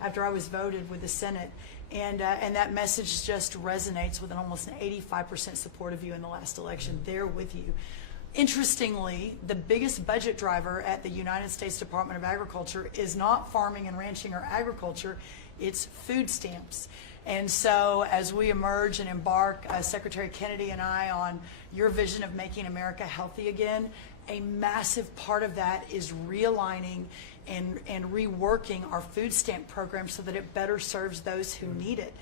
after I was voted with the Senate, and that message just resonates with almost an 85% support of you in the last election. They're with you. Interestingly, the biggest budget driver at the United States Department of Agriculture is not farming and ranching or agriculture, it's food stamps. And so as we emerge and embark, Secretary Kennedy and I, on your vision of making America healthy again, a massive part of that is realigning and reworking our food stamp program so that it better serves those who need it.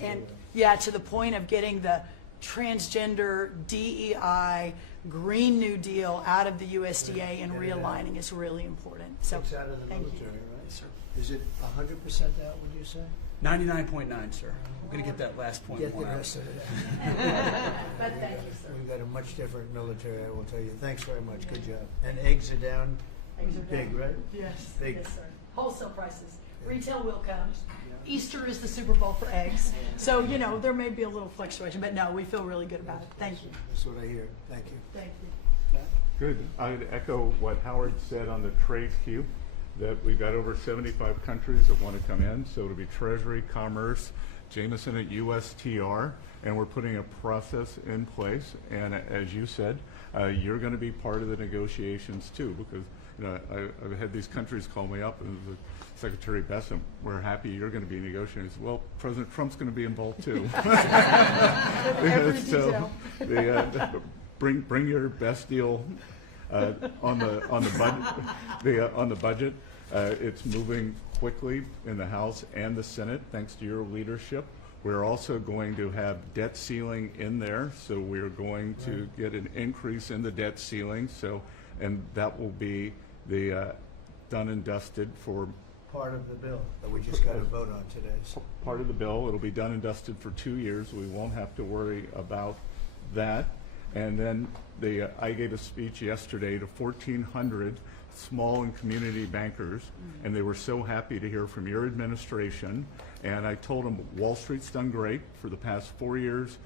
And yeah, to the point of getting the transgender, DEI, Green New Deal out of the USDA and realigning is really important. So it's out of the military, right? Yes, sir. Is it 100% out, would you say? 99.9, sir. We're going to get that last point. Get the rest of it. But thank you, sir. We've got a much different military, I will tell you. Thanks very much. Good job. And eggs are down. Eggs are big, down. right? Yes. Big. Yes, sir. Wholesale prices. Retail will come. Easter is the Super Bowl for eggs. So, you know, there may be a little fluctuation, but no, we feel really good about it. Thank you. That's what I hear. Thank you. Thank you. Good. I'd echo what Howard said on the trade queue, that we've got over 75 countries that want to come in. So it'll be Treasury, Commerce, Jameson at USTR, and we're putting a process in place. And as you said, you're going to be part of the negotiations too, because you know, I've had these countries call me up and Secretary Bessem, we're happy you're going to be negotiating. Well, President Trump's going to be involved too. Every So detail. bring your best deal on the budget. It's moving quickly in the House and the Senate thanks to your leadership. We're also going to have debt ceiling in there, so we're going to get an increase in the debt ceiling. So, and that will be the done and dusted for Part of the bill that we just got to vote on today. So. part of the bill. It'll be done and dusted for 2 years. We won't have to worry about that. And then I gave a speech yesterday to 1,400 small and community bankers, and they were so happy to hear from your administration. And I told them Wall Street's done great for the past 4 years,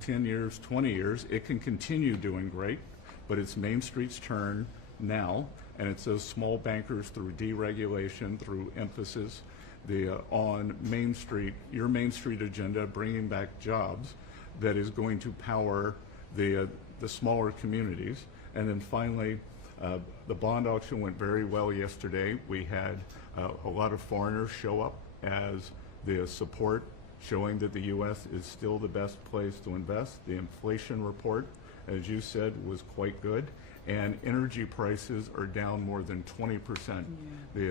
10 years, 20 years. It can continue doing great, but it's Main Street's turn now, and it's those small bankers through deregulation, through emphasis on Main Street, your Main Street agenda, bringing back jobs, that is going to power the smaller communities. And then finally, the bond auction went very well yesterday. We had a lot of foreigners show up as the support, showing that the U.S. is still the best place to invest. The inflation report, as you said, was quite good. And energy prices are down more than 20%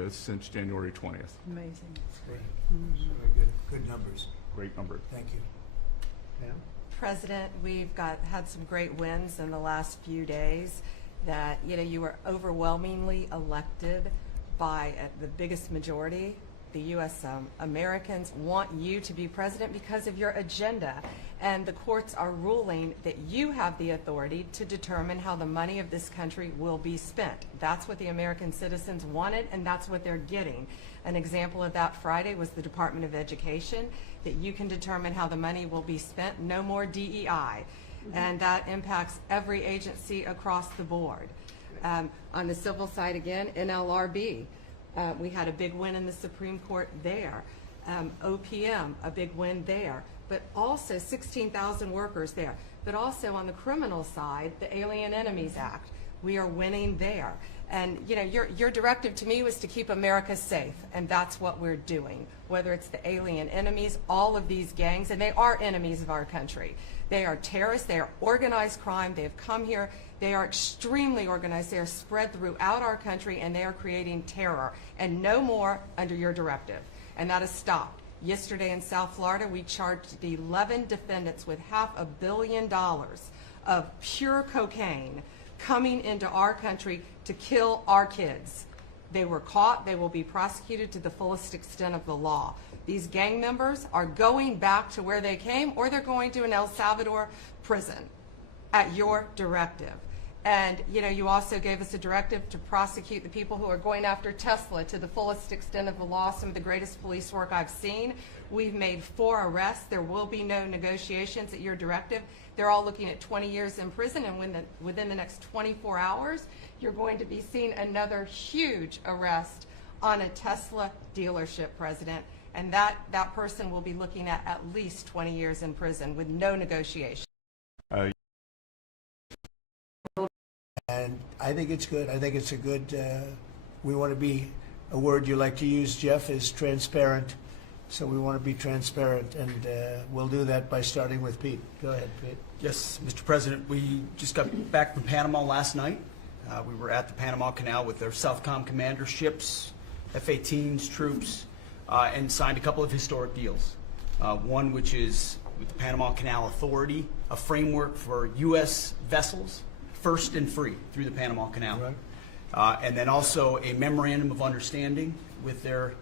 since January 20th. Amazing. Great. Very good numbers. Great number. Thank you. Pam? President, we've had some great wins in the last few days. That you were overwhelmingly elected by the biggest majority. The U.S. Americans want you to be president because of your agenda, and the courts are ruling that you have the authority to determine how the money of this country will be spent. That's what the American citizens wanted, and that's what they're getting. An example of that Friday was the Department of Education, that you can determine how the money will be spent. No more DEI. And that impacts every agency across the board. On the civil side, again, NLRB, we had a big win in the Supreme Court there. OPM, a big win there. But also 16,000 workers there. But also on the criminal side, the Alien Enemies Act, we are winning there. And your directive to me was to keep America safe, and that's what we're doing. Whether it's the alien enemies, all of these gangs, and they are enemies of our country. They are terrorists, they are organized crime, they have come here, they are extremely organized, they are spread throughout our country, and they are creating terror, and no more under your directive. And that has stopped. Yesterday in South Florida, we charged the 11 defendants with $500 million of pure cocaine coming into our country to kill our kids. They were caught, they will be prosecuted to the fullest extent of the law. These gang members are going back to where they came, or they're going to an El Salvador prison at your directive. And you also gave us a directive to prosecute the people who are going after Tesla to the fullest extent of the law, some of the greatest police work I've seen. We've made 4 arrests. There will be no negotiations at your directive. They're all looking at 20 years in prison, and within the next 24 hours, you're going to be seeing another huge arrest on a Tesla dealership, President, and that person will be looking at least 20 years in prison with no negotiation. And I think it's good. I think it's a good, we want to be, a word you like to use, Jeff, is transparent. So we want to be transparent, and we'll do that by starting with Pete. Go ahead, Pete. Yes, Mr. President, we just got back from Panama last night. We were at the Panama Canal with their Southcom commander ships, F-18s, troops, and signed a couple of historic deals. One which is with the Panama Canal Authority, a framework for U.S. vessels, first and free through the Panama Canal. Right. And then also a memorandum of understanding with their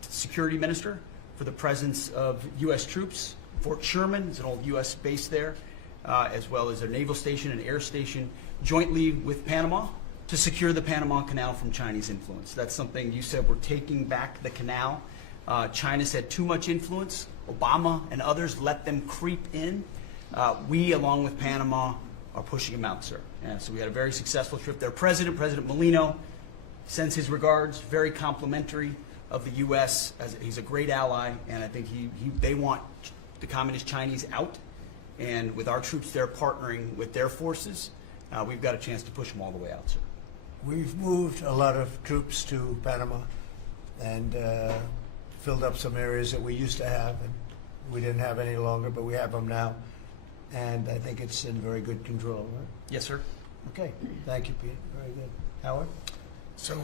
security minister for the presence of U.S. troops. Fort Sherman is an old U.S. base there, as well as their naval station and air station, jointly with Panama to secure the Panama Canal from Chinese influence. That's something you said, we're taking back the canal. China's had too much influence. Obama and others let them creep in. We, along with Panama, are pushing them out, sir. And so we had a very successful trip there. President Molino, sends his regards, very complimentary of the U.S. as he's a great ally, and I think they want the Communist Chinese out, and with our troops there partnering with their forces, we've got a chance to push them all the way out, sir. We've moved a lot of troops to Panama and filled up some areas that we used to have, and we didn't have any longer, but we have them now. And I think it's in very good control, right? Yes, sir. Okay, thank you, Pete. Very good. Howard? So,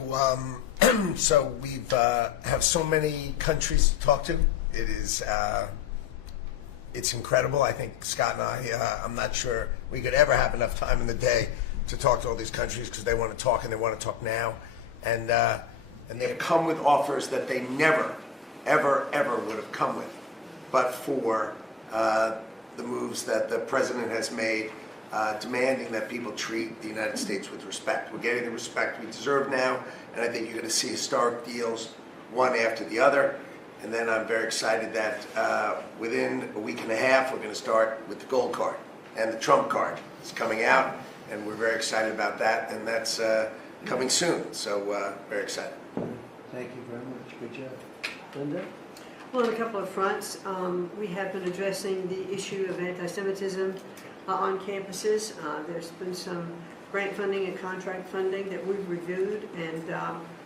so we've have so many countries to talk to. It is, it's incredible. I think Scott and I, I'm not sure we could ever have enough time in the day to talk to all these countries because they want to talk and they want to talk now, and they have come with offers that they never, ever, ever would have come with, but for the moves that the president has made. Demanding that people treat the United States with respect. We're getting the respect we deserve now, and I think you're going to see historic deals, one after the other. And then I'm very excited that within a week and a half, we're going to start with the gold card, and the Trump card is coming out, and we're very excited about that, and that's coming soon. So very excited. Thank you very much. Good job. Linda? Well, on a couple of fronts, we have been addressing the issue of anti-Semitism on campuses. There's been some grant funding and contract funding that we've reviewed, and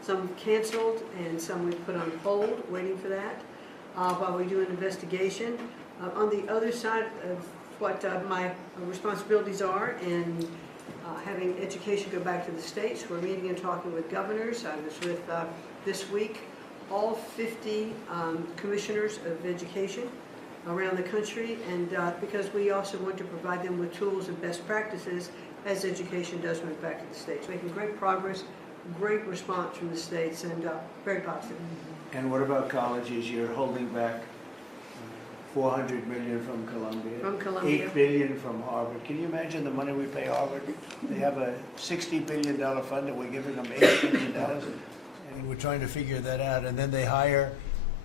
some canceled and some we've put on hold, waiting for that, while we do an investigation. On the other side of what my responsibilities are in having education go back to the states, we're meeting and talking with governors. I was with, this week, all 50 commissioners of education around the country, and because we also want to provide them with tools and best practices as education does move back to the states. Making great progress, great response from the states, and very positive. And what about colleges? You're holding back $400 million from Columbia. From Columbia. $8 billion from Harvard. Can you imagine the money we pay Harvard? They have a $60 billion fund, and we're giving them $8 billion. And we're trying to figure that out. And then they hire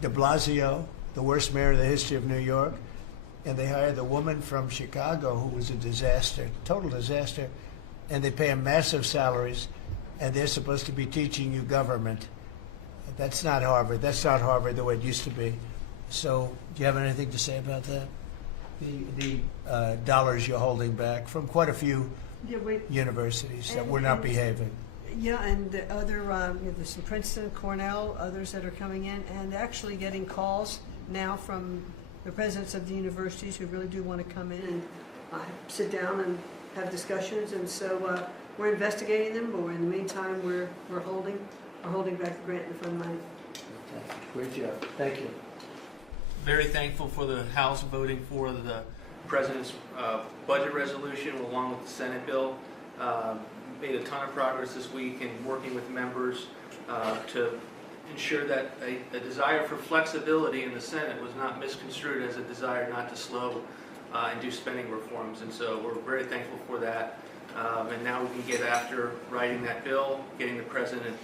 de Blasio, the worst mayor in the history of New York, and they hire the woman from Chicago who was a disaster, total disaster, and they pay them massive salaries, and they're supposed to be teaching you government. That's not Harvard. That's not Harvard the way it used to be. So do you have anything to say about that? The dollars you're holding back from quite a few universities that were not behaving. Yeah, and the other, there's some Princeton, Cornell, others that are coming in, and actually getting calls now from the presidents of the universities who really do want to come in and sit down and have discussions. And so we're investigating them, but in the meantime, we're holding back the grant and the fund money. Great job. Thank you. Very thankful for the House voting for the President's budget resolution along with the Senate bill. Made a ton of progress this week in working with members to ensure that a desire for flexibility in the Senate was not misconstrued as a desire not to slow and do spending reforms. And so we're very thankful for that. And now we can get after writing that bill, getting the President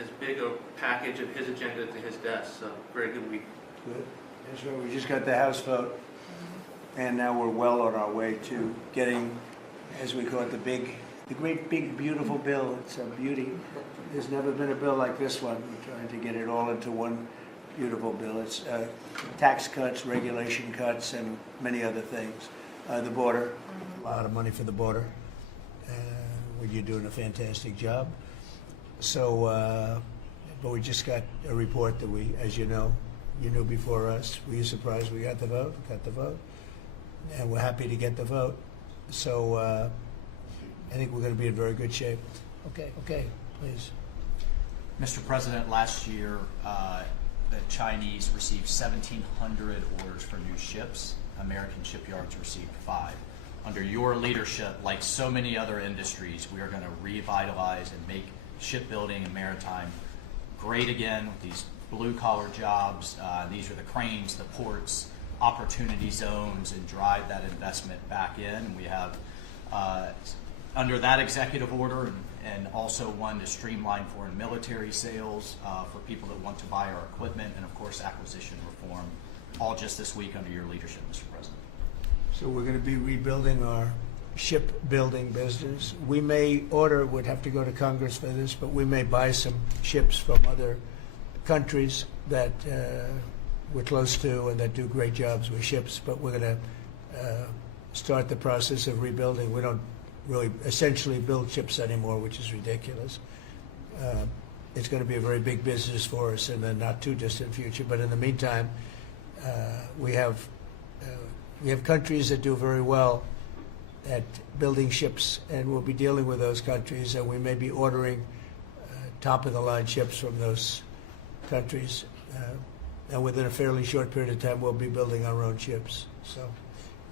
as big a package of his agenda to his desk. So very good week. Good. That's right. We just got the House vote, and now we're well on our way to getting, as we call it, the big The great big beautiful bill. It's a beauty. There's never been a bill like this one. We're trying to get it all into one beautiful bill. It's tax cuts, regulation cuts, and many other things. The border, a lot of money for the border. You're doing a fantastic job. So, but we just got a report that we, as you know, you knew before us. Were you surprised we got the vote? Got the vote, and we're happy to get the vote. So, I think we're going to be in very good shape. Okay, please. Mr. President, last year, the Chinese received 1,700 orders for new ships. American shipyards received 5. Under your leadership, like so many other industries, we are going to revitalize and make shipbuilding and maritime great again with these blue-collar jobs. These are the cranes, the ports, opportunity zones, and drive that investment back in. We have, under that executive order, and also one to streamline foreign military sales for people that want to buy our equipment, and of course acquisition reform, all just this week under your leadership, Mr. President. So we're going to be rebuilding our shipbuilding business. We may order, would have to go to Congress for this, but we may buy some ships from other countries that we're close to and that do great jobs with ships, but we're going to start the process of rebuilding. We don't really essentially build ships anymore, which is ridiculous. It's going to be a very big business for us in the not too distant future, but in the meantime, we have countries that do very well at building ships, and we'll be dealing with those countries, and we may be ordering top-of-the-line ships from those countries. And within a fairly short period of time, we'll be building our own ships. So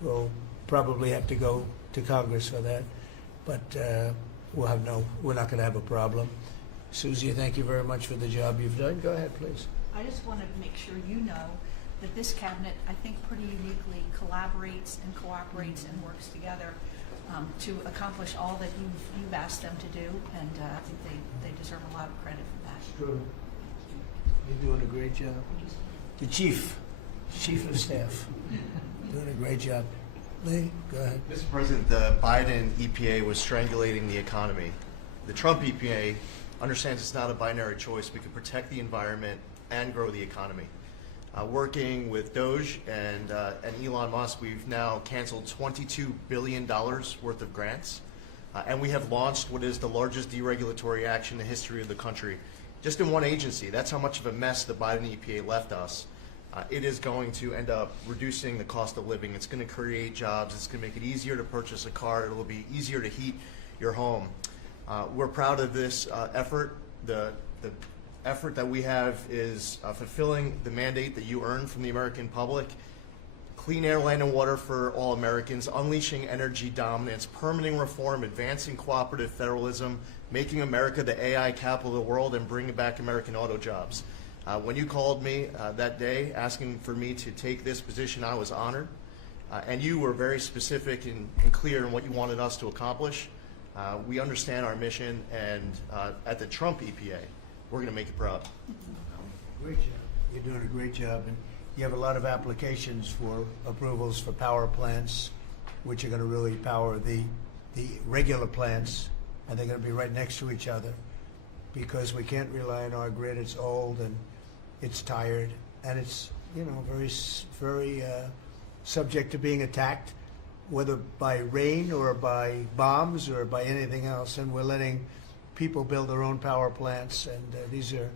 we'll probably have to go to Congress for that, but we're not going to have a problem. Susie, thank you very much for the job you've done. Go ahead, please. I just want to make sure you know that this cabinet, I think, pretty uniquely collaborates and cooperates and works together to accomplish all that you've asked them to do, and I think they deserve a lot of credit for that. It's true. You're doing a great job. The chief of staff, doing a great job. Lee, go ahead. Mr. President, the Biden EPA was strangulating the economy. The Trump EPA understands it's not a binary choice. We can protect the environment and grow the economy. Working with Doge and Elon Musk, we've now canceled $22 billion worth of grants, and we have launched what is the largest deregulatory action in the history of the country, just in one agency. That's how much of a mess the Biden EPA left us. It is going to end up reducing the cost of living. It's going to create jobs. It's going to make it easier to purchase a car. It will be easier to heat your home. We're proud of this effort. The effort that we have is fulfilling the mandate that you earned from the American public. Clean air, land, and water for all Americans, unleashing energy dominance, permitting reform, advancing cooperative federalism, making America the AI capital of the world, and bringing back American auto jobs. When you called me that day asking for me to take this position, I was honored. And you were very specific and clear in what you wanted us to accomplish. We understand our mission, and at the Trump EPA, we're going to make you proud. Great job. You're doing a great job. And you have a lot of applications for approvals for power plants, which are going to really power the regular plants, and they're going to be right next to each other because we can't rely on our grid. It's old and it's tired, and it's very subject to being attacked, whether by rain or by bombs or by anything else. And we're letting people build their own power plants, and these are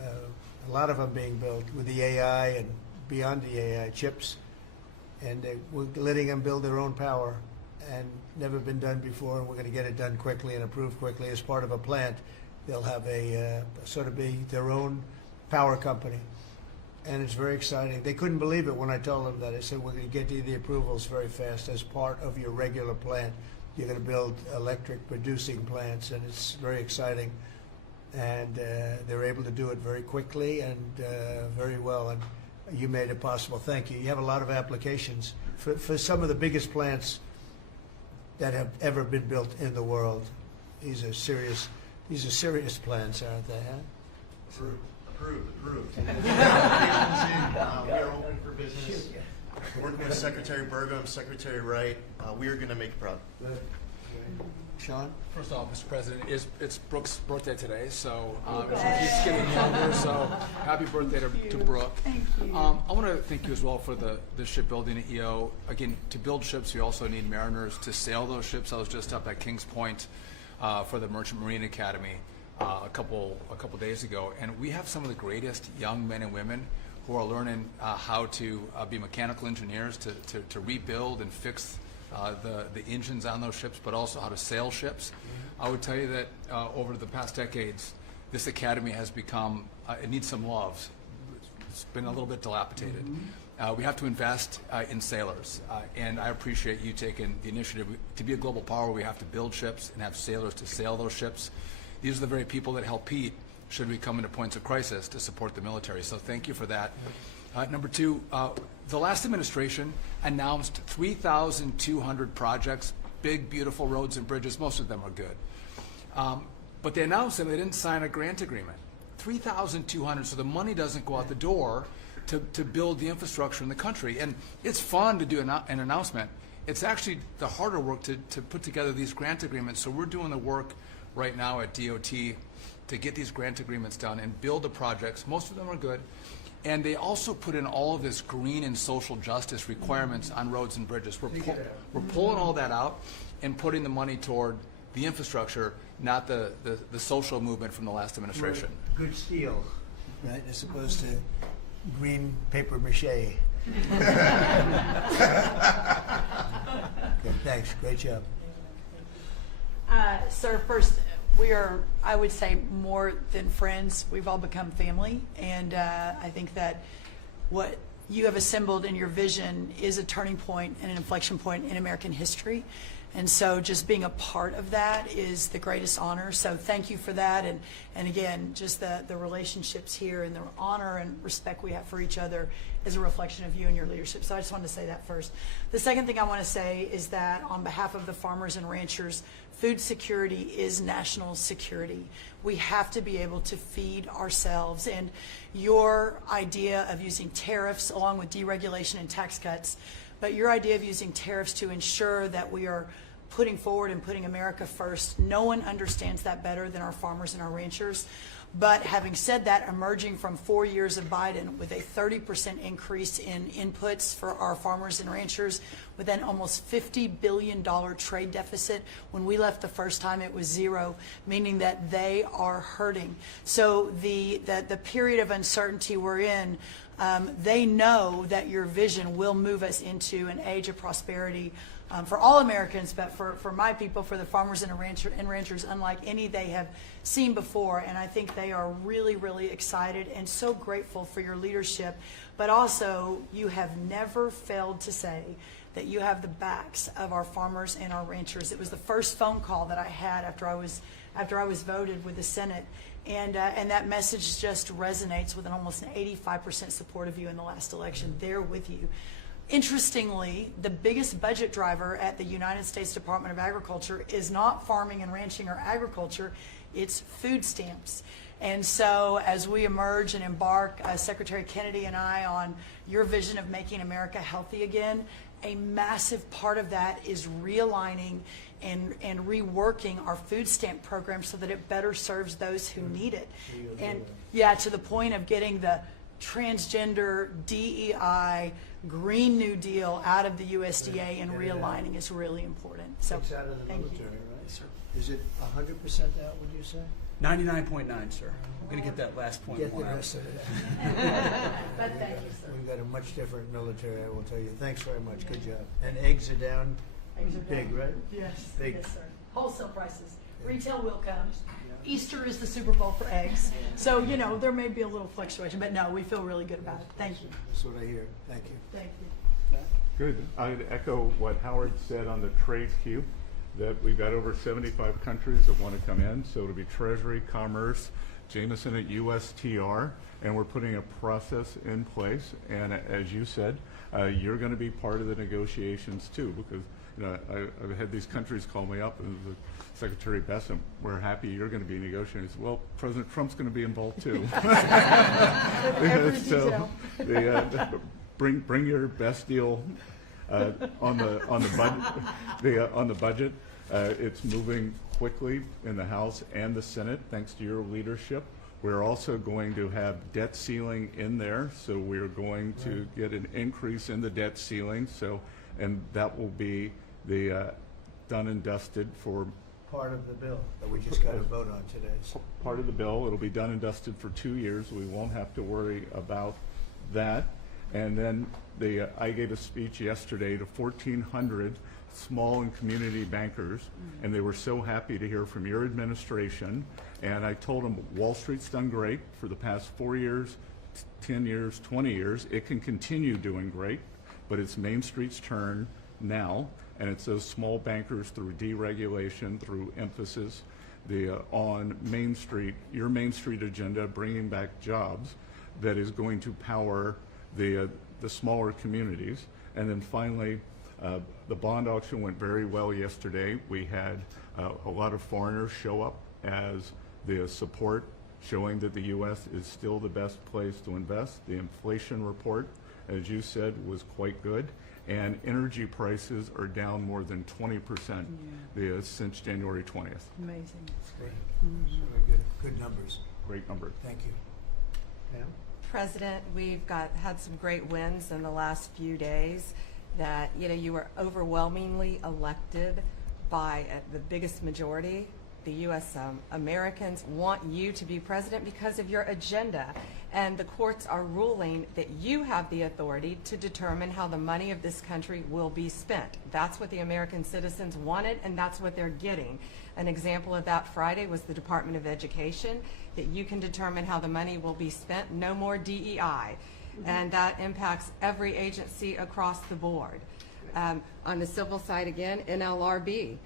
a lot of them being built with the AI and beyond the AI chips, and we're letting them build their own power, and never been done before, and we're going to get it done quickly and approved quickly. As part of a plant, they'll have a sort of be their own power company, and it's very exciting. They couldn't believe it when I told them that. I said, we're going to get you the approvals very fast as part of your regular plant. You're going to build electric producing plants, and it's very exciting. And they're able to do it very quickly and very well, and you made it possible. Thank you. You have a lot of applications for some of the biggest plants that have ever been built in the world. These are serious plants, aren't they? Huh? Approved. We are open for business. Working with Secretary Burgum, Secretary Wright, we are going to make you proud. Sean? First off, Mr. President, it's Brooke's birthday today, so she keeps getting younger, so happy birthday to Brooke. Thank you. I want to thank you as well for the shipbuilding at EO. Again, to build ships, you also need mariners to sail those ships. I was just up at Kings Point for the Merchant Marine Academy a couple days ago, and we have some of the greatest young men and women who are learning how to be mechanical engineers, to rebuild and fix the engines on those ships, but also how to sail ships. I would tell you that over the past decades, this academy has become, it needs some love. It's been a little bit dilapidated. We have to invest in sailors, and I appreciate you taking the initiative. To be a global power, we have to build ships and have sailors to sail those ships. These are the very people that help Pete should we come into points of crisis to support the military. So thank you for that. Number two, the last administration announced 3,200 projects, big, beautiful roads and bridges. Most of them are good. But they announced them, they didn't sign a grant agreement. 3,200, so the money doesn't go out the door to build the infrastructure in the country. And it's fun to do an announcement. It's actually the harder work to put together these grant agreements. So we're doing the work right now at DOT to get these grant agreements done and build the projects. Most of them are good. And they also put in all of this green and social justice requirements on roads and bridges. We're pulling all that out and putting the money toward the infrastructure, not the social movement from the last administration. Good steel, right, as opposed to green paper mache. Okay, thanks. Great job. Sir, first, we are, I would say, more than friends. We've all become family, and I think that what you have assembled in your vision is a turning point and an inflection point in American history. And so just being a part of that is the greatest honor. So thank you for that. And again, just the relationships here and the honor and respect we have for each other is a reflection of you and your leadership. So I just wanted to say that first. The second thing I want to say is that on behalf of the farmers and ranchers, food security is national security. We have to be able to feed ourselves. And your idea of using tariffs along with deregulation and tax cuts, but your idea of using tariffs to ensure that we are putting forward and putting America first, no one understands that better than our farmers and our ranchers. But having said that, emerging from 4 years of Biden with a 30% increase in inputs for our farmers and ranchers, with an almost $50 billion trade deficit. When we left the first time, it was zero, meaning that they are hurting. So the period of uncertainty we're in, they know that your vision will move us into an age of prosperity for all Americans, but for my people, for the farmers and ranchers, unlike any they have seen before. And I think they are really, really excited and so grateful for your leadership. But also, you have never failed to say that you have the backs of our farmers and our ranchers. It was the first phone call that I had after I was voted with the Senate. And that message just resonates with an almost an 85% support of you in the last election. They're with you. Interestingly, the biggest budget driver at the United States Department of Agriculture is not farming and ranching or agriculture, it's food stamps. And so as we emerge and embark, Secretary Kennedy and I, on your vision of making America healthy again, a massive part of that is realigning and reworking our food stamp program so that it better serves those who need it. And yeah, to the point of getting the transgender, DEI, Green New Deal out of the USDA and realigning is really important. So It's out of the thank military, you. right? Yes, sir. Is it 100% out, would you say? 99.9, sir. I'm going to get that last point Get the more out. rest of it. But thank you, sir. We've got a much different military, I will tell you. Thanks very much. Good job. And eggs are down. Eggs are Big, down. right? Yes, Big. yes, sir. Wholesale prices. Retail will come. Easter is the Super Bowl for eggs. So, you know, there may be a little fluctuation, but no, we feel really good about it. Thank you. That's what I hear. Thank you. Thank you. Good. I'd echo what Howard said on the trade queue, that we've got over 75 countries that want to come in. So it'll be Treasury, Commerce, Jameson at USTR, and we're putting a process in place. And as you said, you're going to be part of the negotiations too, because you know, I've had these countries call me up and Secretary Bessem, we're happy you're going to be negotiating. I said, well, President Trump's going to be involved too. Every So detail. bring your best deal on the budget, It's moving quickly in the House and the Senate, thanks to your leadership. We're also going to have debt ceiling in there, so we're going to get an increase in the debt ceiling. And that will be the done and dusted for Part of the bill that we just got to vote on today. part of the bill. It'll be done and dusted for 2 years. We won't have to worry about that. And then I gave a speech yesterday to 1,400 small and community bankers, and they were so happy to hear from your administration. And I told them Wall Street's done great for the past 4 years, 10 years, 20 years. It can continue doing great, but it's Main Street's turn now, and it's those small bankers through deregulation, through emphasis on Main Street, your Main Street agenda, bringing back jobs, that is going to power the smaller communities. And then finally, the bond auction went very well yesterday. We had a lot of foreigners show up as the support, showing that the U.S. is still the best place to invest. The inflation report, as you said, was quite good. And energy prices are down more than 20% since January 20th. Amazing. Great. Very good numbers. Great number. Thank you. Pam? President, we've had some great wins in the last few days that, you were overwhelmingly elected by the biggest majority. The U.S. Americans want you to be president because of your agenda. And the courts are ruling that you have the authority to determine how the money of this country will be spent. That's what the American citizens wanted, and that's what they're getting. An example of that Friday was the Department of Education, that you can determine how the money will be spent. No more DEI. And that impacts every agency across the board. On the civil side again, NLRB.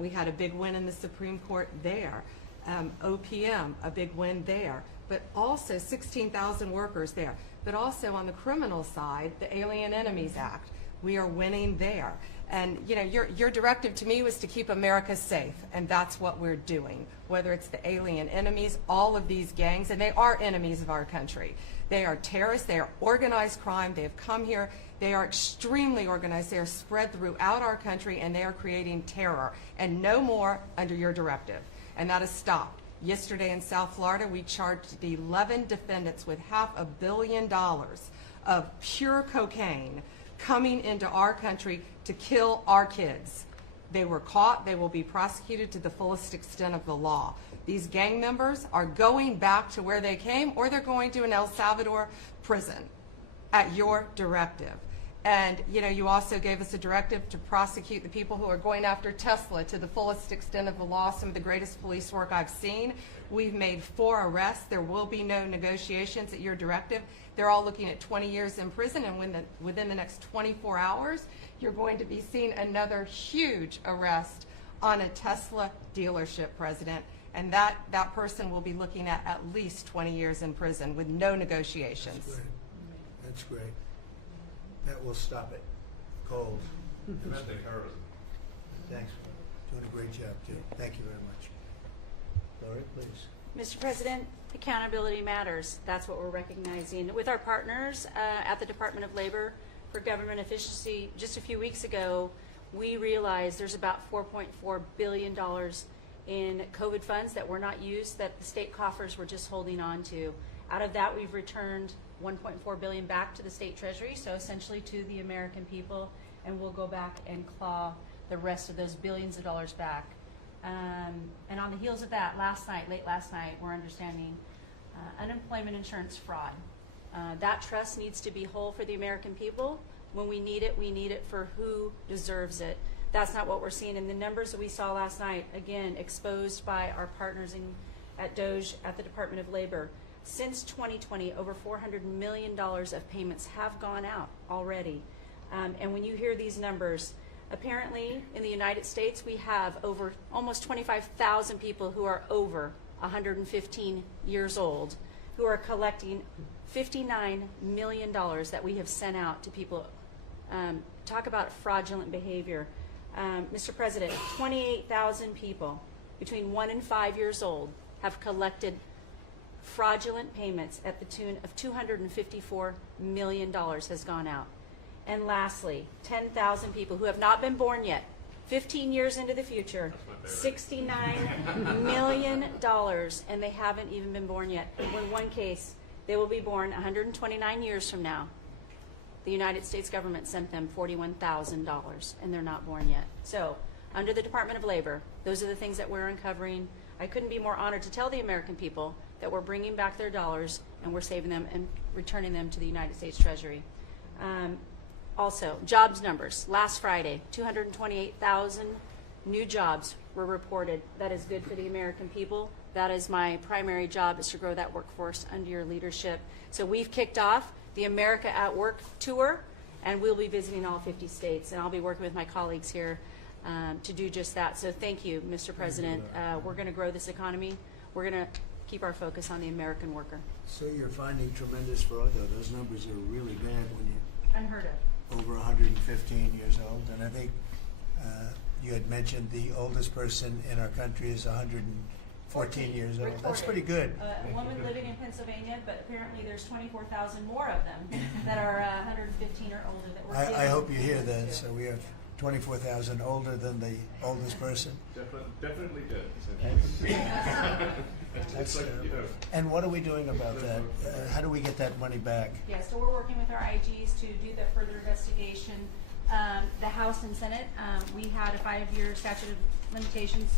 We had a big win in the Supreme Court there. OPM, a big win there. But also 16,000 workers there. But also on the criminal side, the Alien Enemies Act. We are winning there. And your directive to me was to keep America safe, and that's what we're doing. Whether it's the alien enemies, all of these gangs, and they are enemies of our country. They are terrorists, they are organized crime, they have come here, they are extremely organized, they are spread throughout our country, and they are creating terror. And no more under your directive. And that is stopped. Yesterday in South Florida, we charged 11 defendants with $500 million of pure cocaine coming into our country to kill our kids. They were caught. They will be prosecuted to the fullest extent of the law. These gang members are going back to where they came, or they're going to an El Salvador prison at your directive. And you also gave us a directive to prosecute the people who are going after Tesla to the fullest extent of the law, some of the greatest police work I've seen. We've made 4 arrests. There will be no negotiations at your directive. They're all looking at 20 years in prison, and within the next 24 hours, you're going to be seeing another huge arrest on a Tesla dealership, President. And that person will be looking at least 20 years in prison with no negotiations. That's great. That's great. That will stop it. Cold. Domestic terrorism. Thanks. Doing a great job, too. Thank you very much. Lori, please. Mr. President, accountability matters. That's what we're recognizing. With our partners at the Department of Labor for Government Efficiency, just a few weeks ago, we realized there's about $4.4 billion in COVID funds that were not used, that the state coffers were just holding on to. Out of that, we've returned $1.4 billion back to the state treasury, so essentially to the American people, and we'll go back and claw the rest of those billions of dollars back. And on the heels of that, late last night, we're understanding unemployment insurance fraud. That trust needs to be whole for the American people. When we need it for who deserves it. That's not what we're seeing in the numbers that we saw last night, again, exposed by our partners at DOJ at the Department of Labor. Since 2020, over $400 million of payments have gone out already. And when you hear these numbers, apparently in the United States, we have over almost 25,000 people who are over 115 years old who are collecting $59 million that we have sent out to people. Talk about fraudulent behavior. Mr. President, 28,000 people between 1 and 5 years old have collected fraudulent payments at the tune of $254 million has gone out. And lastly, 10,000 people who have not been born yet 15 years into the future, $69 million, and they haven't even been born yet. In one case, they will be born 129 years from now. The United States government sent them $41,000, and they're not born yet. So, under the Department of Labor, those are the things that we're uncovering. I couldn't be more honored to tell the American people that we're bringing back their dollars and we're saving them and returning them to the United States Treasury. Also, jobs numbers. Last Friday, 228,000 new jobs were reported. That is good for the American people. That is my primary job, is to grow that workforce under your leadership. So we've kicked off the America at Work tour, and we'll be visiting all 50 states, and I'll be working with my colleagues here to do just that. So thank you, Mr. President. We're going to grow this economy. We're going to keep our focus on the American worker. So you're finding tremendous fraud, though. Those numbers are really bad when you're Unheard of. over 115 years old. And I think you had mentioned the oldest person in our country is 114 years old. Reported. That's pretty good. A woman living in Pennsylvania, but apparently there's 24,000 more of them that are 115 or older that we're I hope you giving hear that. to. So we have 24,000 older than the oldest person. Definitely did. That's, and what are we doing about that? How do we get that money back? Yeah, so we're working with our IGs to do the further investigation. The House and Senate, we had a 5-year statute of limitations.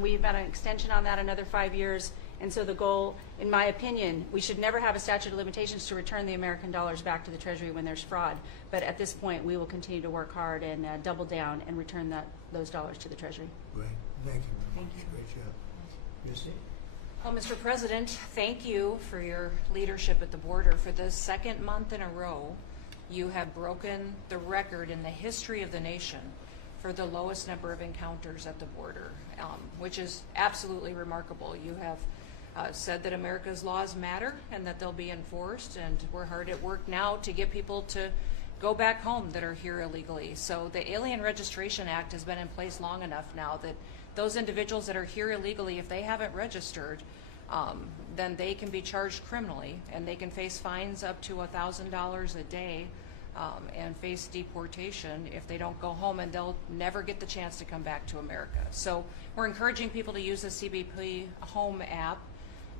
We've got an extension on that, another 5 years. And so the goal, in my opinion, we should never have a statute of limitations to return the American dollars back to the Treasury when there's fraud. But at this point, we will continue to work hard and double down and return those dollars to the Treasury. Great. Thank you. Thank you. Great job. Christy? Well, Mr. President, thank you for your leadership at the border. For the second month in a row, you have broken the record in the history of the nation for the lowest number of encounters at the border, which is absolutely remarkable. You have said that America's laws matter and that they'll be enforced, and we're hard at work now to get people to go back home that are here illegally. So the Alien Registration Act has been in place long enough now that those individuals that are here illegally, if they haven't registered, then they can be charged criminally, and they can face fines up to $1,000 a day and face deportation if they don't go home, and they'll never get the chance to come back to America. So we're encouraging people to use the CBP Home app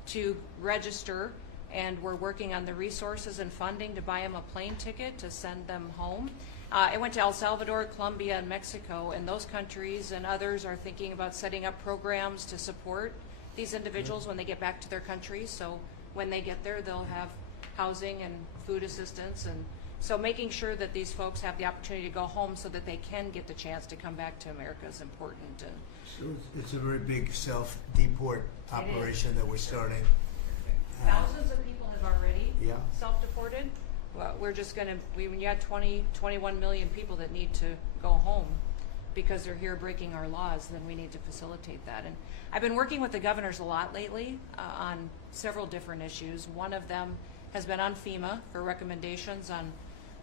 to register, and we're working on the resources and funding to buy them a plane ticket to send them home. I went to El Salvador, Colombia, and Mexico, and those countries and others are thinking about setting up programs to support these individuals when they get back to their countries. So when they get there, they'll have housing and food assistance, and so making sure that these folks have the opportunity to go home so that they can get the chance to come back to America is important. And So it's a very big self-deport operation that we're starting. thousands of people have already Yeah. self-deported. Well, we're just going to, when you had 21 million people that need to go home because they're here breaking our laws, then we need to facilitate that. And I've been working with the governors a lot lately on several different issues. One of them has been on FEMA for recommendations on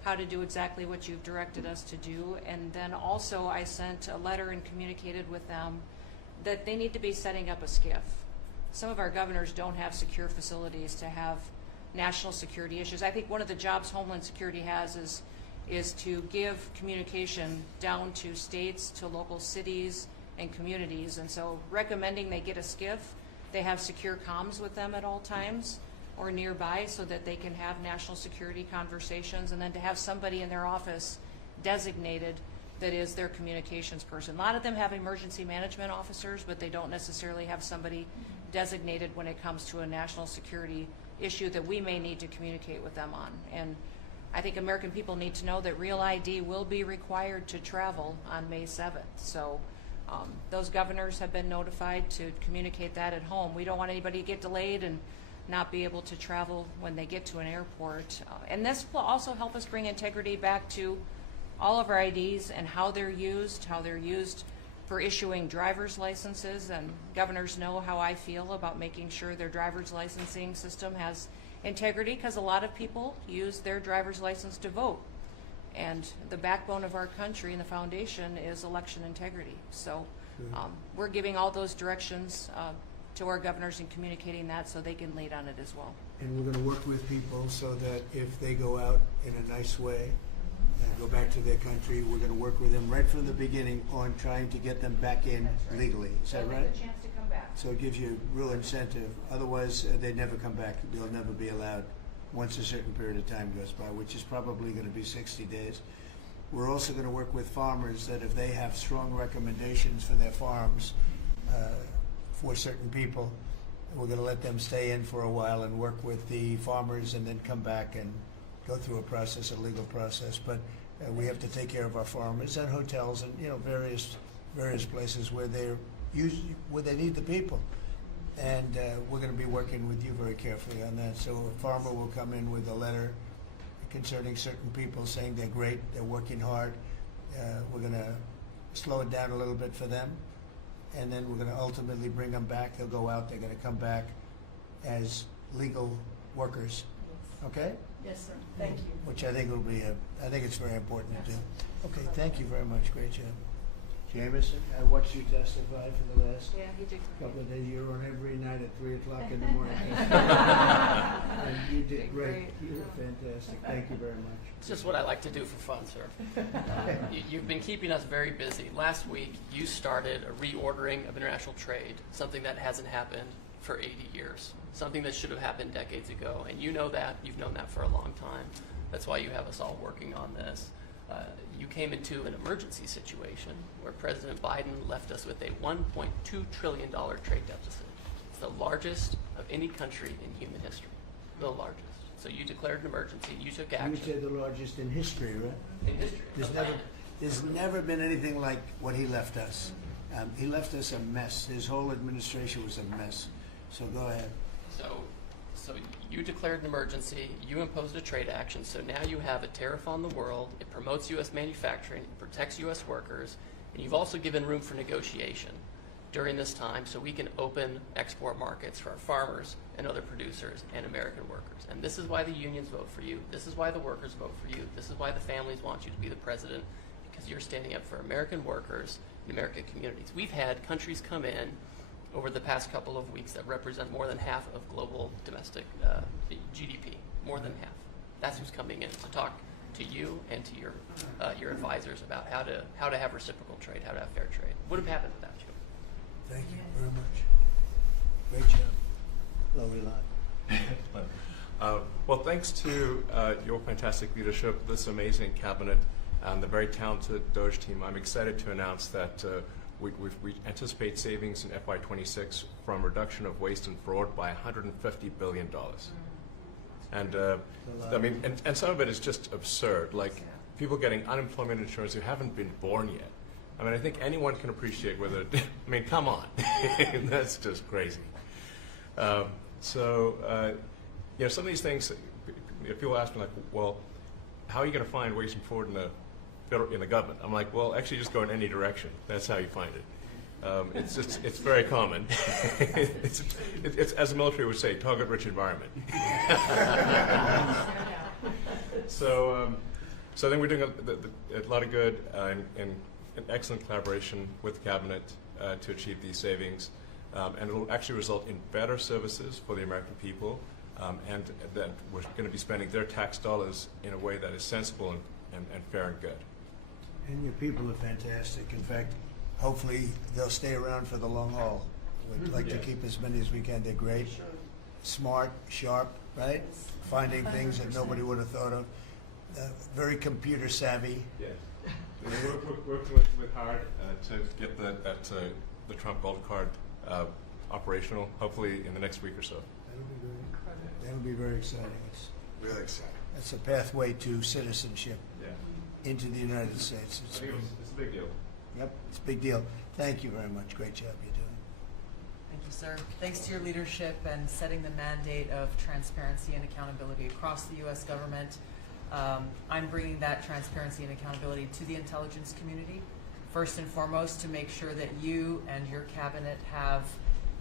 how to do exactly what you've directed us to do. And then also I sent a letter and communicated with them that they need to be setting up a SCIF. Some of our governors don't have secure facilities to have national security issues. I think one of the jobs Homeland Security has is to give communication down to states, to local cities and communities. And so recommending they get a SCIF, they have secure comms with them at all times or nearby so that they can have national security conversations, and then to have somebody in their office designated that is their communications person. A lot of them have emergency management officers, but they don't necessarily have somebody designated when it comes to a national security issue that we may need to communicate with them on. And I think American people need to know that Real ID will be required to travel on May 7th. So those governors have been notified to communicate that at home. We don't want anybody to get delayed and not be able to travel when they get to an airport. And this will also help us bring integrity back to all of our IDs and how they're used for issuing driver's licenses. And governors know how I feel about making sure their driver's licensing system has integrity, because a lot of people use their driver's license to vote. And the backbone of our country and the foundation is election integrity. So we're giving all those directions to our governors and communicating that so they can lead on it as well. And we're going to work with people so that if they go out in a nice way, go back to their country. We're going to work with them right from the beginning on trying to get them back in legally. Is that right? A chance to come back. So it gives you real incentive. Otherwise, they'd never come back. They'll never be allowed once a certain period of time goes by, which is probably going to be 60 days. We're also going to work with farmers that if they have strong recommendations for their farms for certain people, we're going to let them stay in for a while and work with the farmers and then come back and go through a process, a legal process. But we have to take care of our farmers and hotels and various places where they need the people. And we're going to be working with you very carefully on that. So a farmer will come in with a letter concerning certain people saying they're great, they're working hard. We're going to slow it down a little bit for them. And then we're going to ultimately bring them back. They'll go out, they're going to come back as legal workers. Okay? Yes, sir. Thank you. Which I think will be I think it's very important to do. Okay, thank you very much. Great job. Jameson, I watched you testify for the last couple of days. You were on every night at 3 o'clock in the morning. And you did great. You were fantastic. Thank you very much. It's just what I like to do for fun, sir. You've been keeping us very busy. Last week, you started a reordering of international trade, something that hasn't happened for 80 years, something that should have happened decades ago. And you know that. You've known that for a long time. That's why you have us all working on this. You came into an emergency situation where President Biden left us with a $1.2 trillion trade deficit. It's the largest of any country in human history, the largest. So you declared an emergency, you took action. You said the largest in history, right? In history. There's never been anything like what he left us. He left us a mess. His whole administration was a mess. So go ahead. So you declared an emergency, you imposed a trade action, so now you have a tariff on the world, it promotes U.S. manufacturing, it protects U.S. workers, and you've also given room for negotiation during this time so we can open export markets for our farmers and other producers and American workers. And this is why the unions vote for you, this is why the workers vote for you, this is why the families want you to be the president, because you're standing up for American workers and American communities. We've had countries come in over the past couple of weeks that represent more than half of global domestic GDP, more than half. That's who's coming in to talk to you and to your advisors about how to have reciprocal trade, how to have fair trade. Would have happened without you. Thank you very much. Great job. Lovely line. Well, thanks to your fantastic leadership, this amazing cabinet, and the very talented Doge team, I'm excited to announce that we anticipate savings in FY26 from reduction of waste and fraud by $150 billion. And I mean, and some of it is just absurd, like people getting unemployment insurance who haven't been born yet. I mean, I think anyone can appreciate whether, I mean, come on, that's just crazy. Some of these things, people ask me like, well, how are you going to find waste and fraud in the government? I'm like, well, actually just go in any direction. That's how you find it. It's very common. it's as the military would say, target-rich environment. So I think we're doing a lot of good and excellent collaboration with the cabinet to achieve these savings. And it will actually result in better services for the American people, and that we're going to be spending their tax dollars in a way that is sensible and fair and good. And your people are fantastic. In fact, hopefully they'll stay around for the long haul. We'd like to keep as many as we can. They're great, smart, sharp, right? Finding things that nobody would have thought of. Very computer savvy. Yes. We're working with hard to get the Trump Gold Card operational, hopefully in the next week or so. That'll be very exciting. It's really exciting. That's a pathway to citizenship. Yeah. Into the United States. It's a big deal. Yep, it's a big deal. Thank you very much. Great job you're doing. Thank you, sir. Thanks to your leadership and setting the mandate of transparency and accountability across the U.S. government. I'm bringing that transparency and accountability to the intelligence community, first and foremost, to make sure that you and your cabinet have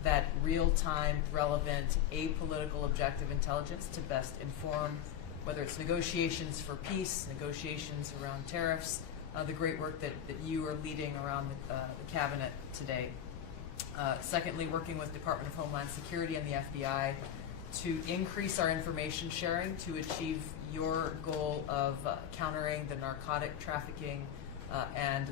that real-time, relevant, apolitical, objective intelligence to best inform whether it's negotiations for peace, negotiations around tariffs, the great work that you are leading around the cabinet today. Secondly, working with Department of Homeland Security and the FBI to increase our information sharing to achieve your goal of countering the narcotic trafficking and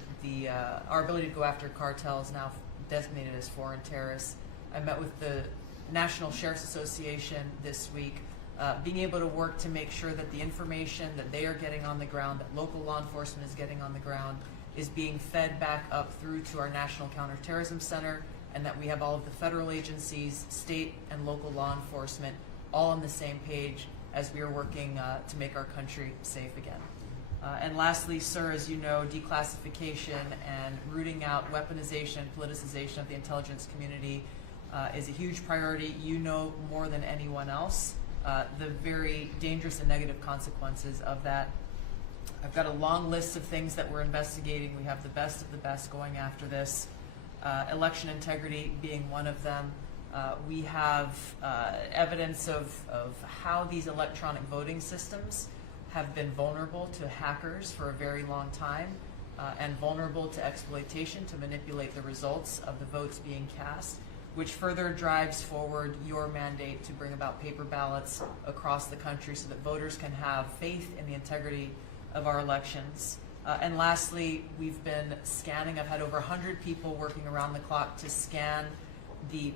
our ability to go after cartels now designated as foreign terrorists. I met with the National Sheriff's Association this week, being able to work to make sure that the information that they are getting on the ground, that local law enforcement is getting on the ground, is being fed back up through to our National Counterterrorism Center, and that we have all of the federal agencies, state and local law enforcement all on the same page as we are working to make our country safe again. And lastly, sir, as you know, declassification and rooting out weaponization and politicization of the intelligence community is a huge priority. You know more than anyone else the very dangerous and negative consequences of that. I've got a long list of things that we're investigating. We have the best of the best going after this. Election integrity being one of them. We have evidence of how these electronic voting systems have been vulnerable to hackers for a very long time and vulnerable to exploitation to manipulate the results of the votes being cast, which further drives forward your mandate to bring about paper ballots across the country so that voters can have faith in the integrity of our elections. And lastly, we've been scanning. I've had over 100 people working around the clock to scan the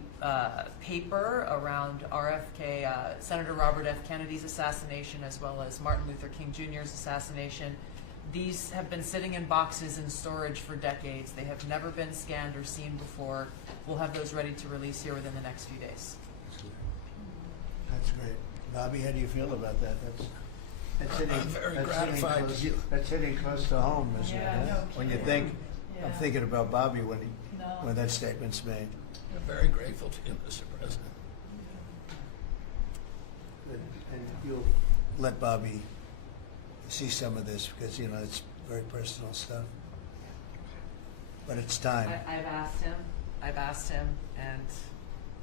paper around RFK, Senator Robert F. Kennedy's assassination, as well as Martin Luther King Jr.'s assassination. These have been sitting in boxes in storage for decades. They have never been scanned or seen before. We'll have those ready to release here within the next few days. That's great. Bobby, how do you feel about that? That's hitting, I'm very gratified. That's hitting close to home, isn't it? Yeah, no When you kidding. think, I'm Yeah. thinking about Bobby when that statement's made. I'm very grateful to you, Mr. President. And you'll let Bobby see some of this because, you know, it's very personal stuff. But it's time. I've asked him, and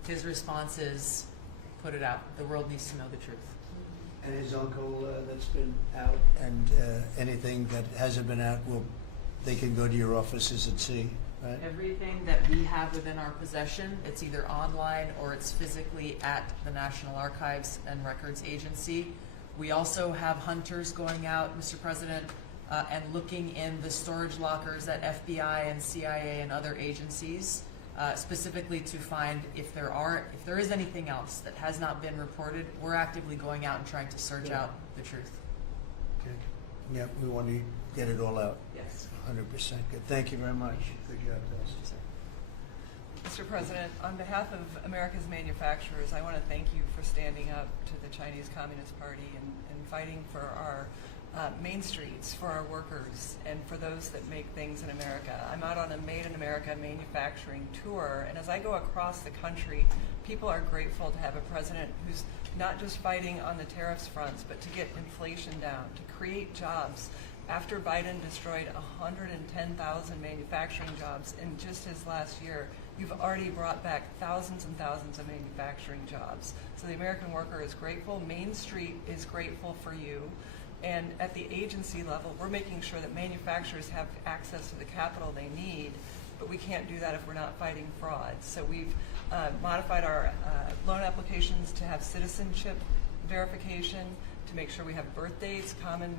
his response is, put it out. The world needs to know the truth. And his uncle that's been out, and anything that hasn't been out, they can go to your offices and see, right? Everything that we have within our possession, it's either online or it's physically at the National Archives and Records Agency. We also have hunters going out, Mr. President, and looking in the storage lockers at FBI and CIA and other agencies, specifically to find if there is anything else that has not been reported. We're actively going out and trying to search out the truth. Okay. Yeah, we want to get it all out. Yes. 100% good. Thank you very much. Good job, Dustin. Mr. President, on behalf of America's manufacturers, I want to thank you for standing up to the Chinese Communist Party and fighting for our main streets, for our workers, and for those that make things in America. I'm out on a Made in America manufacturing tour, and as I go across the country, people are grateful to have a president who's not just fighting on the tariffs fronts, but to get inflation down, to create jobs. After Biden destroyed 110,000 manufacturing jobs in just his last year, you've already brought back thousands and thousands of manufacturing jobs. So the American worker is grateful. Main Street is grateful for you. And at the agency level, we're making sure that manufacturers have access to the capital they need, but we can't do that if we're not fighting fraud. So we've modified our loan applications to have citizenship verification, to make sure we have birth dates, common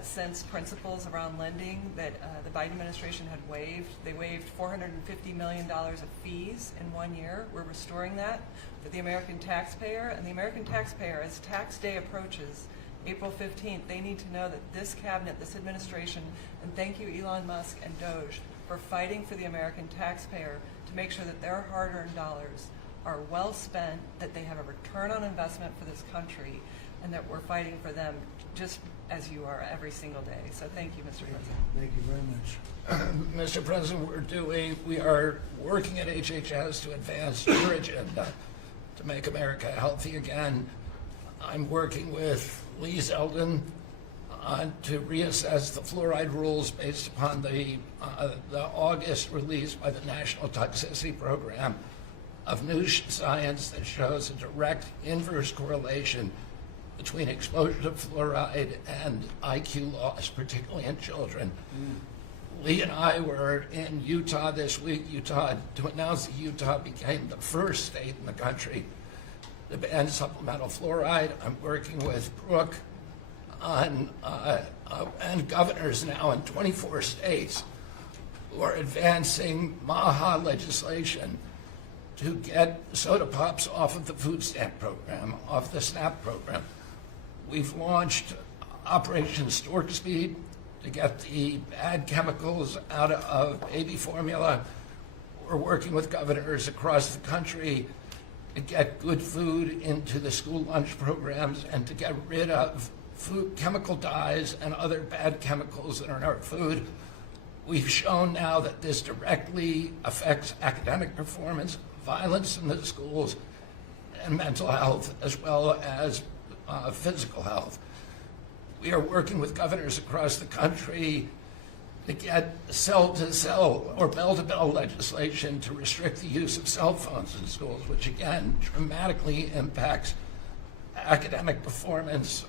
sense principles around lending that the Biden administration had waived. They waived $450 million of fees in 1 year. We're restoring that for the American taxpayer. And the American taxpayer, as tax day approaches, April 15th, they need to know that this cabinet, this administration, and thank you Elon Musk and Doge for fighting for the American taxpayer to make sure that their hard-earned dollars are well spent, that they have a return on investment for this country, and that we're fighting for them just as you are every single day. So thank you, Mr. President. Thank you very much. Mr. President, we are working at HHS to advance your agenda to make America healthy again. I'm working with Lee Zeldin to reassess the fluoride rules based upon the August release by the National Toxicity Program of new science that shows a direct inverse correlation between exposure to fluoride and IQ loss, particularly in children. Lee and I were in Utah this week, to announce that Utah became the first state in the country to ban supplemental fluoride. I'm working with Brooke and governors now in 24 states who are advancing MAHA legislation to get soda pops off of the food stamp program, off the SNAP program. We've launched Operation Stork Speed to get the bad chemicals out of baby formula. We're working with governors across the country to get good food into the school lunch programs and to get rid of food chemical dyes and other bad chemicals that are in our food. We've shown now that this directly affects academic performance, violence in the schools, and mental health, as well as physical health. We are working with governors across the country to get cell-to-cell or bell-to-bell legislation to restrict the use of cell phones in schools, which again dramatically impacts academic performance.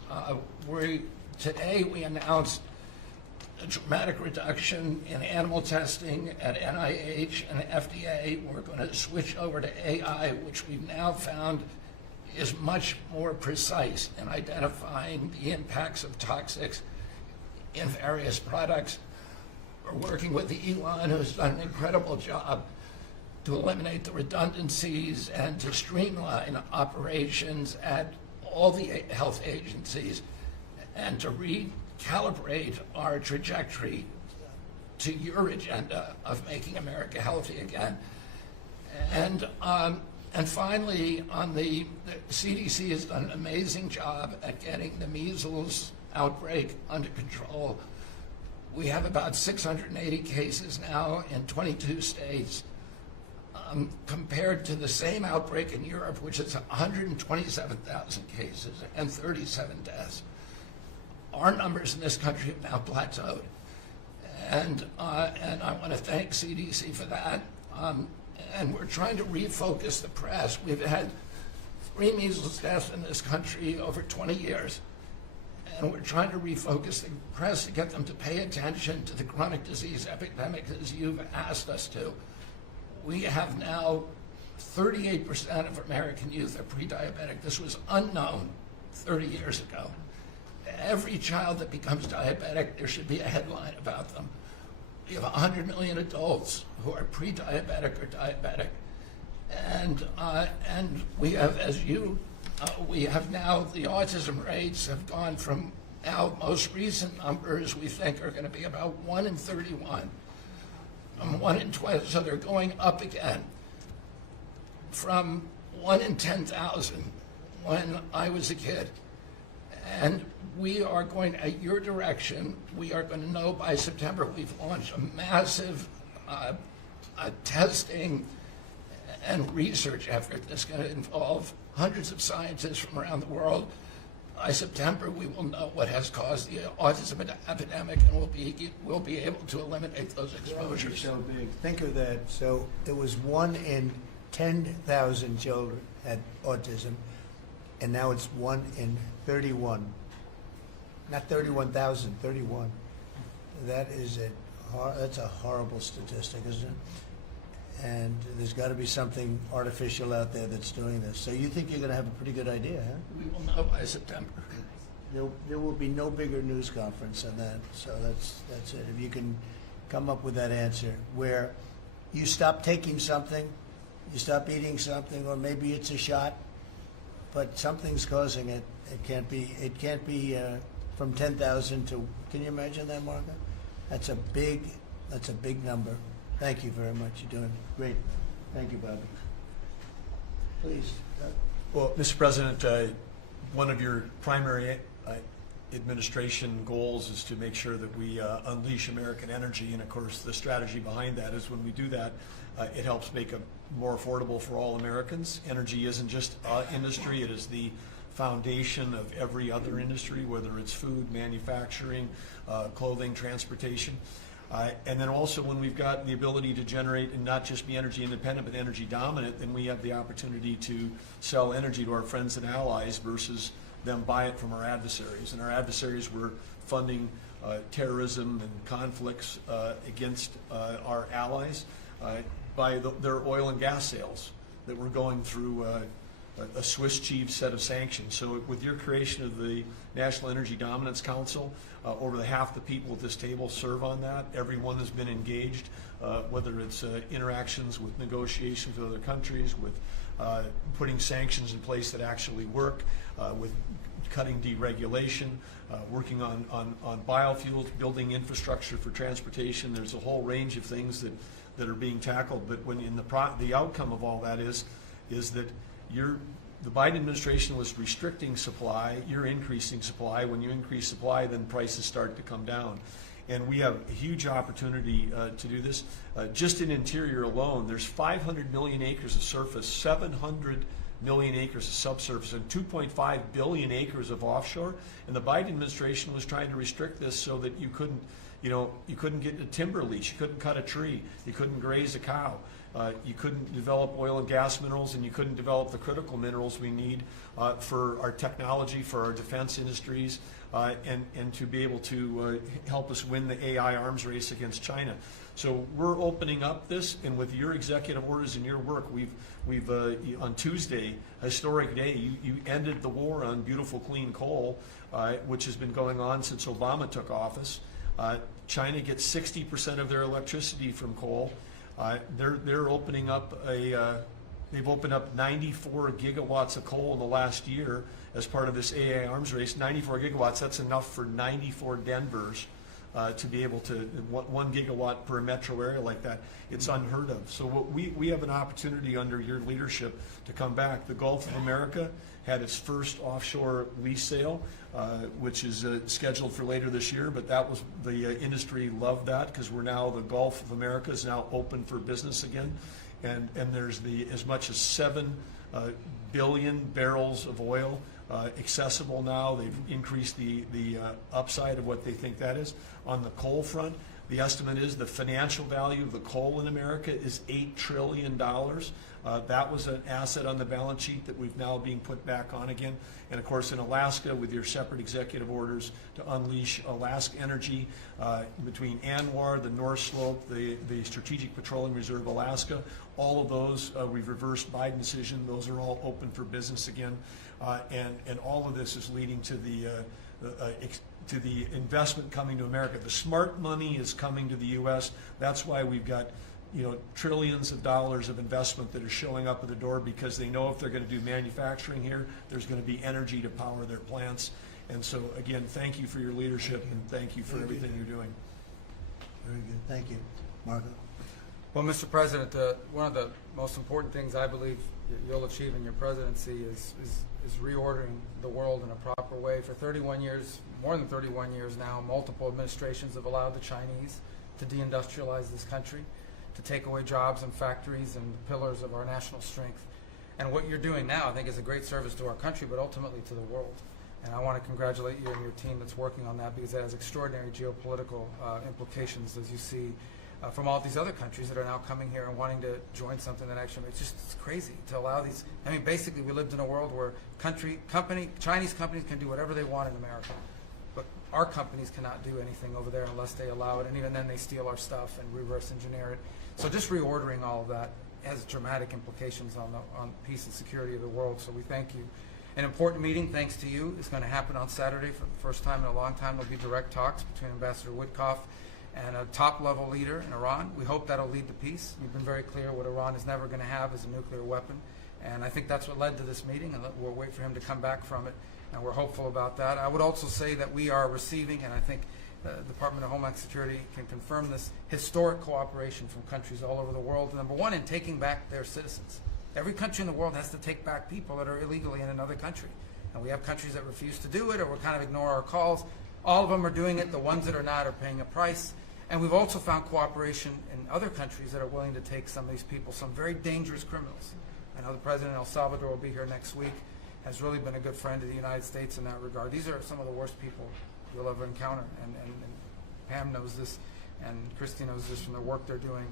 Today we announced a dramatic reduction in animal testing at NIH and FDA. We're going to switch over to AI, which we've now found is much more precise in identifying the impacts of toxics in various products. We're working with Elon, who's done an incredible job to eliminate the redundancies and to streamline operations at all the health agencies and to recalibrate our trajectory to your agenda of making America healthy again. And finally, the CDC has done an amazing job at getting the measles outbreak under control. We have about 680 cases now in 22 states, compared to the same outbreak in Europe, which is 127,000 cases and 37 deaths. Our numbers in this country have now plateaued. And I want to thank CDC for that. And we're trying to refocus the press. We've had 3 measles deaths in this country over 20 years. And we're trying to refocus the press to get them to pay attention to the chronic disease epidemic as you've asked us to. We have now 38% of American youth are pre-diabetic. This was unknown 30 years ago. Every child that becomes diabetic, there should be a headline about them. We have 100 million adults who are pre-diabetic or diabetic. And we have, we have now, the autism rates have gone from now most recent numbers we think are going to be about 1 in 31, 1 in 20, so they're going up again from 1 in 10,000 when I was a kid. And we are going, at your direction, we are going to know by September. We've launched a massive testing and research effort that's going to involve hundreds of scientists from around the world. By September, we will know what has caused the autism epidemic, and we'll be able to eliminate those exposures. So big. Think of that. So there was 1 in 10,000 children had autism, and now it's 1 in 31. Not 31,000, 31. That is that's a horrible statistic, isn't it? And there's got to be something artificial out there that's doing this. So you think you're going to have a pretty good idea, huh? We will know by September. There will be no bigger news conference than that. So that's it. If you can come up with that answer where you stop taking something, you stop eating something, or maybe it's a shot, but something's causing it. It can't be from 10,000 to. Can you imagine that, Martha? That's a big number. Thank you very much. You're doing great. Thank you, Bobby. Please. Well, Mr. President, one of your primary administration goals is to make sure that we unleash American energy, and of course the strategy behind that is when we do that, it helps make it more affordable for all Americans. Energy isn't just industry, it is the foundation of every other industry, whether it's food, manufacturing, clothing, transportation. And then also when we've got the ability to generate and not just be energy independent but energy dominant, then we have the opportunity to sell energy to our friends and allies versus them buy it from our adversaries. And our adversaries were funding terrorism and conflicts against our allies by their oil and gas sales that were going through a Swiss cheese set of sanctions. So with your creation of the National Energy Dominance Council, over half the people at this table serve on that. Everyone has been engaged, whether it's interactions with negotiations with other countries, with putting sanctions in place that actually work, with cutting deregulation, working on biofuels, building infrastructure for transportation. There's a whole range of things that are being tackled. But when the outcome of all that is that the Biden administration was restricting supply, you're increasing supply. When you increase supply, then prices start to come down. And we have a huge opportunity to do this. Just in interior alone, there's 500 million acres of surface, 700 million acres of subsurface, and 2.5 billion acres of offshore. And the Biden administration was trying to restrict this so that you couldn't get a timber lease, you couldn't cut a tree, you couldn't graze a cow. You couldn't develop oil and gas minerals, and you couldn't develop the critical minerals we need for our technology, for our defense industries, and to be able to help us win the AI arms race against China. So we're opening up this, and with your executive orders and your work, we've on Tuesday, historic day, you ended the war on beautiful clean coal, which has been going on since Obama took office. China gets 60% of their electricity from coal. They're opening up they've opened up 94 gigawatts of coal in the last year as part of this AI arms race. 94 gigawatts, that's enough for 94 Denvers to be able to, 1 gigawatt per metro area like that. It's unheard of. So we have an opportunity under your leadership to come back. The Gulf of America had its first offshore lease sale, which is scheduled for later this year, but that was, the industry loved that because we're now, the Gulf of America is now open for business again. And there's as much as 7 billion barrels of oil accessible now. They've increased the upside of what they think that is. On the coal front, the estimate is the financial value of the coal in America is $8 trillion. That was an asset on the balance sheet that we've now being put back on again. And of course in Alaska, with your separate executive orders to unleash Alaska energy between ANWR, the North Slope, the Strategic Petroleum Reserve Alaska, all of those, we've reversed Biden decision. Those are all open for business again. And all of this is leading to the investment coming to America. The smart money is coming to the U.S. That's why we've got trillions of dollars of investment that are showing up at the door, because they know if they're going to do manufacturing here, there's going to be energy to power their plants. And so again, thank you for your leadership and thank you for everything you're doing. Very good. Thank you. Marco? Well, Mr. President, one of the most important things I believe you'll achieve in your presidency is reordering the world in a proper way. For 31 years, more than 31 years now, multiple administrations have allowed the Chinese to deindustrialize this country, to take away jobs and factories and the pillars of our national strength. And what you're doing now, I think, is a great service to our country, but ultimately to the world. And I want to congratulate you and your team that's working on that, because it has extraordinary geopolitical implications, as you see, from all these other countries that are now coming here and wanting to join something that actually, it's crazy to allow these. I mean, basically, we lived in a world where Chinese companies can do whatever they want in America, but our companies cannot do anything over there unless they allow it, and even then they steal our stuff and reverse engineer it. So just reordering all of that has dramatic implications on peace and security of the world, so we thank you. An important meeting, thanks to you, is going to happen on Saturday for the first time in a long time. There'll be direct talks between Ambassador Witkoff and a top-level leader in Iran. We hope that'll lead to peace. You've been very clear what Iran is never going to have is a nuclear weapon, and I think that's what led to this meeting, and we'll wait for him to come back from it, and we're hopeful about that. I would also say that we are receiving, and I think the Department of Homeland Security can confirm this, historic cooperation from countries all over the world. Number one, in taking back their citizens. Every country in the world has to take back people that are illegally in another country. And we have countries that refuse to do it, or will kind of ignore our calls. All of them are doing it. The ones that are not are paying a price. And we've also found cooperation in other countries that are willing to take some of these people, some very dangerous criminals. I know the President of El Salvador will be here next week, has really been a good friend of the United States in that regard. These are some of the worst people you'll ever encounter, and Pam knows this, and Christy knows this from the work they're doing.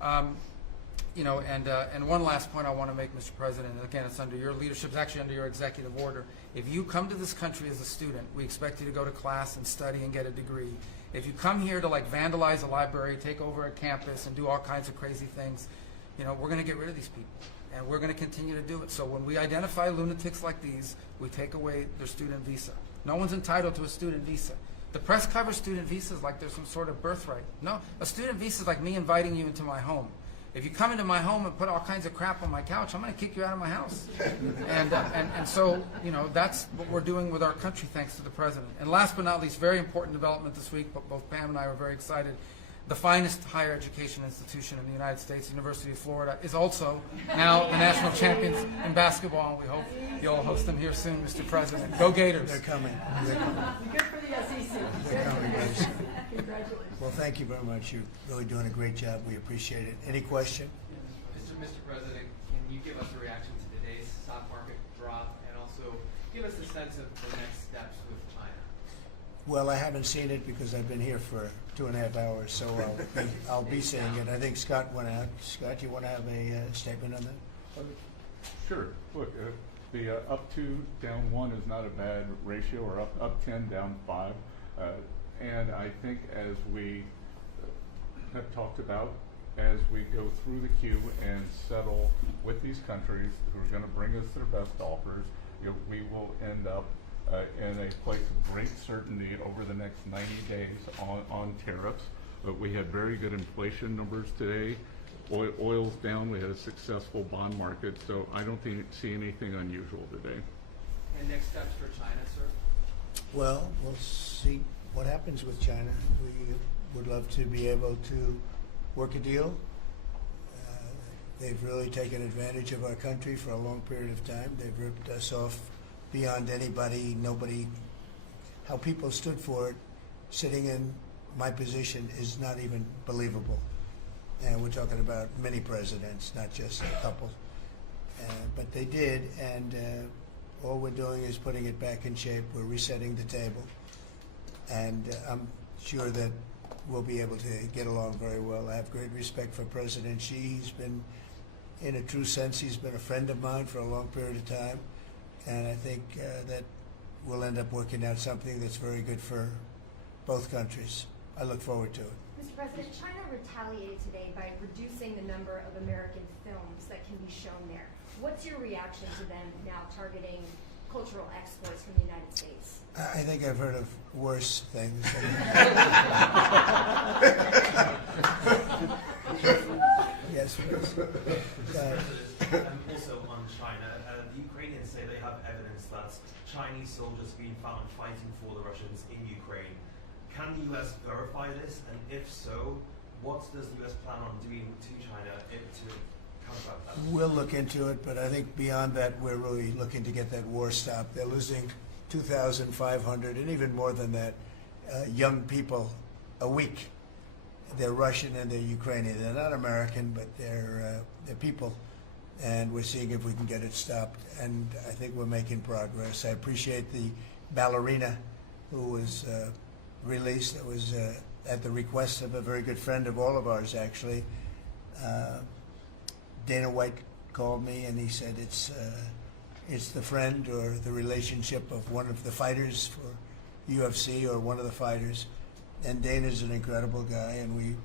And one last point I want to make, Mr. President, and again, it's under your leadership, it's actually under your executive order. If you come to this country as a student, we expect you to go to class and study and get a degree. If you come here to vandalize a library, take over a campus, and do all kinds of crazy things, we're going to get rid of these people. And we're going to continue to do it. So when we identify lunatics like these, we take away their student visa. No one's entitled to a student visa. The press covers student visas like there's some sort of birthright. No, a student visa is like me inviting you into my home. If you come into my home and put all kinds of crap on my couch, I'm going to kick you out of my house. And so, you know, that's what we're doing with our country, thanks to the president. And last but not least, very important development this week, but both Pam and I were very excited. The finest higher education institution in the United States, University of Florida, is also now the national champions in basketball, and we hope you'll host them here soon, Mr. President. Go Gators. They're coming. Good for the SEC. They're coming, guys. Congratulations. Well, thank you very much. You're really doing a great job. We appreciate it. Any question? Mr. President, can you give us a reaction to today's stock market drop, and also give us a sense of the next steps with China? Well, I haven't seen it because I've been here for 2.5 hours, so I'll be seeing it. I think Scott went out. Scott, you want to have a statement on that? Sure. Look, the up 2, down 1 is not a bad ratio, or up 10, down 5. And I think as we have talked about, as we go through the queue and settle with these countries who are going to bring us their best offers, we will end up in a place of great certainty over the next 90 days on tariffs. But we had very good inflation numbers today. Oil's down. We had a successful bond market. So I don't see anything unusual today. And next steps for China, sir? Well, we'll see what happens with China. We would love to be able to work a deal. They've really taken advantage of our country for a long period of time. They've ripped us off beyond nobody. How people stood for it, sitting in my position, is not even believable. And we're talking about many presidents, not just a couple. But they did, and all we're doing is putting it back in shape. We're resetting the table. And I'm sure that we'll be able to get along very well. I have great respect for President Xi. He's been, in a true sense, he's been a friend of mine for a long period of time. And I think that we'll end up working out something that's very good for both countries. I look forward to it. Mr. President, China retaliated today by reducing the number of American films that can be shown there. What's your reaction to them now targeting cultural exports from the United States? I think I've heard of worse things. Yes, please. Also on China, the Ukrainians say they have evidence that Chinese soldiers have been found fighting for the Russians in Ukraine. Can the U.S. verify this? And if so, what does the U.S. plan on doing to China to combat that? We'll look into it, but I think beyond that, we're really looking to get that war stopped. They're losing 2,500 and even more than that young people a week. They're Russian and they're Ukrainian. They're not American, but they're people. And we're seeing if we can get it stopped. And I think we're making progress. I appreciate the ballerina who was released. That was at the request of a very good friend of all of ours, actually. Dana White called me and he said it's the friend or the relationship of one of the fighters for UFC or one of the fighters. And Dana's an incredible guy, and we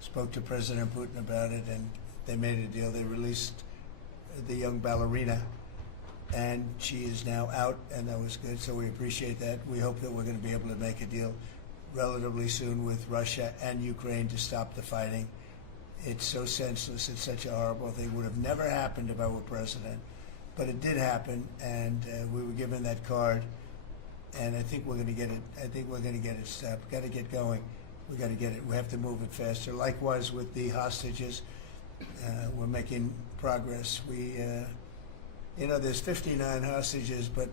spoke to President Putin about it, and they made a deal. They released the young ballerina, and she is now out, and that was good, so we appreciate that. We hope that we're going to be able to make a deal relatively soon with Russia and Ukraine to stop the fighting. It's so senseless. It's such a horrible thing. It would have never happened if I were president, but it did happen, and we were given that card. And I think we're going to get it. I think we're going to get it stopped. Got to get going. We got to get it. We have to move it faster. Likewise with the hostages, we're making progress. We, there's 59 hostages, but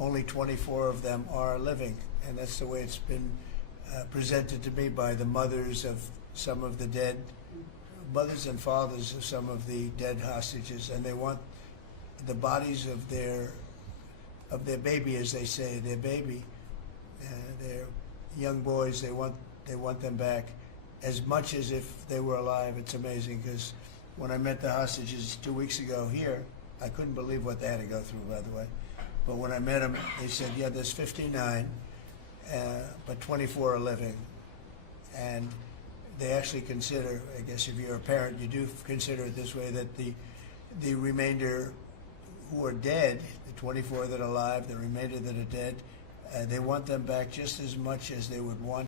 only 24 of them are living, and that's the way it's been presented to me by the mothers of some of the dead, mothers and fathers of some of the dead hostages, and they want the bodies of their baby, as they say, their baby, their young boys. They want them back as much as if they were alive. It's amazing, because when I met the hostages 2 weeks ago here, I couldn't believe what they had to go through, by the way. But when I met them, they said, yeah, there's 59, but 24 are living. And they actually consider, I guess if you're a parent, you do consider it this way, that the the remainder who are dead, the 24 that are alive, the remainder that are dead, they want them back just as much as they would want